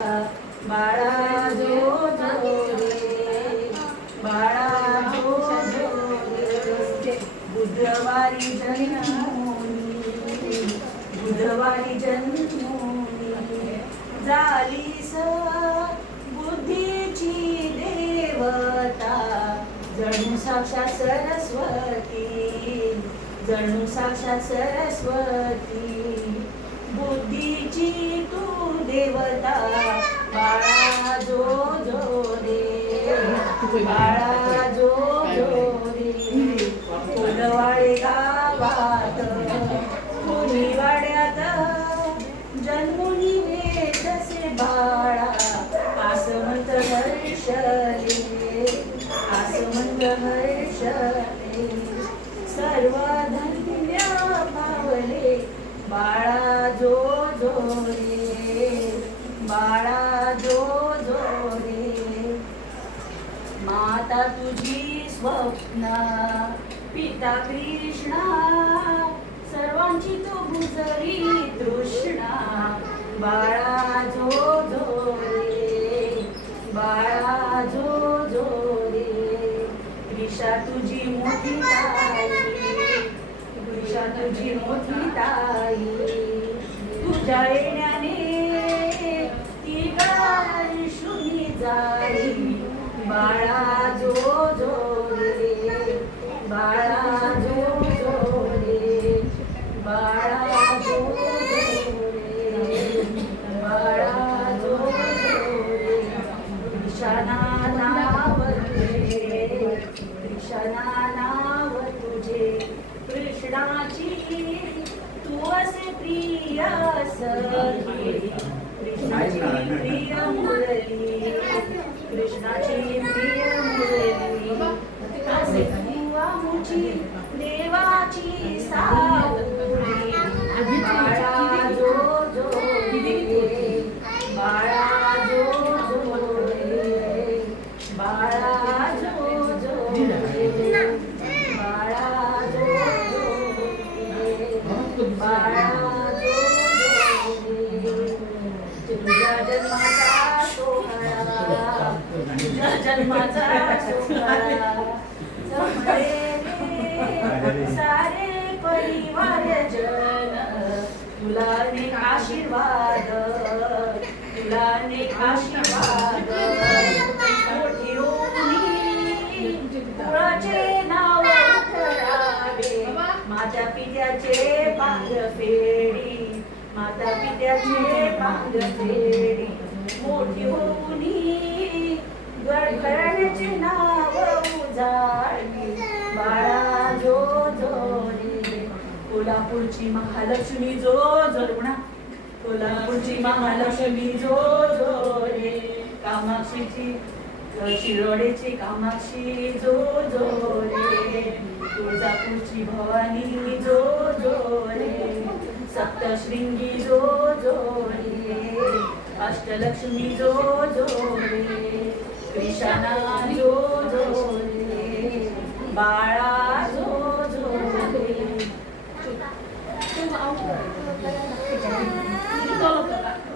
बाळा जो जो रे, बाळा जो जो रे, बुधवारी जन्मोनी, बुधवारी जन्मोनी, झालीस बुद्धीची देवता, जणू साक्षात सरस्वती, जणू साक्षात सरस्वती, बुद्धीची तू देवता, बाळा जो जो रे, बाळा जो जो रे, कोलवाडे गावात कोणी वाड्यात जन्मुनी वेदसे बाळा, आसमंत हर्षले, आसमंत हर्षले, सर्व धन्य पावले, बाळा जो जो रे, बाळा जो जो रे, माता तुझी स्वप्न, पिता कृष्णा, सर्वांची तू बुजली तृष्णा, बाळा जो जो रे, बाळा जो जो रे, ईशा तुझी मोठी ताई, ईशा तुझी मोठी ताई, तुझ्या येण्याने ती गायशुनी जाई, बाळा जो जो रे, बाळा जो जो रे, बाळा जो जो रे, बाळा जो जो रे, ईशाना नाव तुझे, ईशाना नाव तुझे, कृष्णाची तू असे प्रिय सखी, कृष्णाची प्रिय मुरली, कृष्णाची प्रिय मुरली, असे तू आमुची देवाची सावली, बाळा जो जो रे, बाळा जो जो रे, बाळा जो जो रे, बाळा जो जो रे, बाळा जो जो रे, तुझ्या जन्माचा सोहळा, तुझ्या जन्माचा सोहळा, जमले रे सारे परिवार जन, तुला अनेक आशीर्वाद, तुला अनेक आशीर्वाद, मोठी होऊनी कुळाचे नाव करावे, माता पित्याचे पांग फेडी, माता पित्याचे पांग फेडी, मोठी होऊनी घराण्याचे नाव उजाळली, बाळा जो जो रे, कोल्हापूरची महालक्ष्मी जो जो रे, म्हणा कोल्हापूरची महालक्ष्मी जो जो रे, कामाक्षीची शिरोडेची कामाक्षी जो जो रे, तुळजापूरची भवानी जो जो रे, सप्तशृंगी जो जो रे, अष्टलक्ष्मी जो जो रे, कृष्णा जो जो रे, बाळा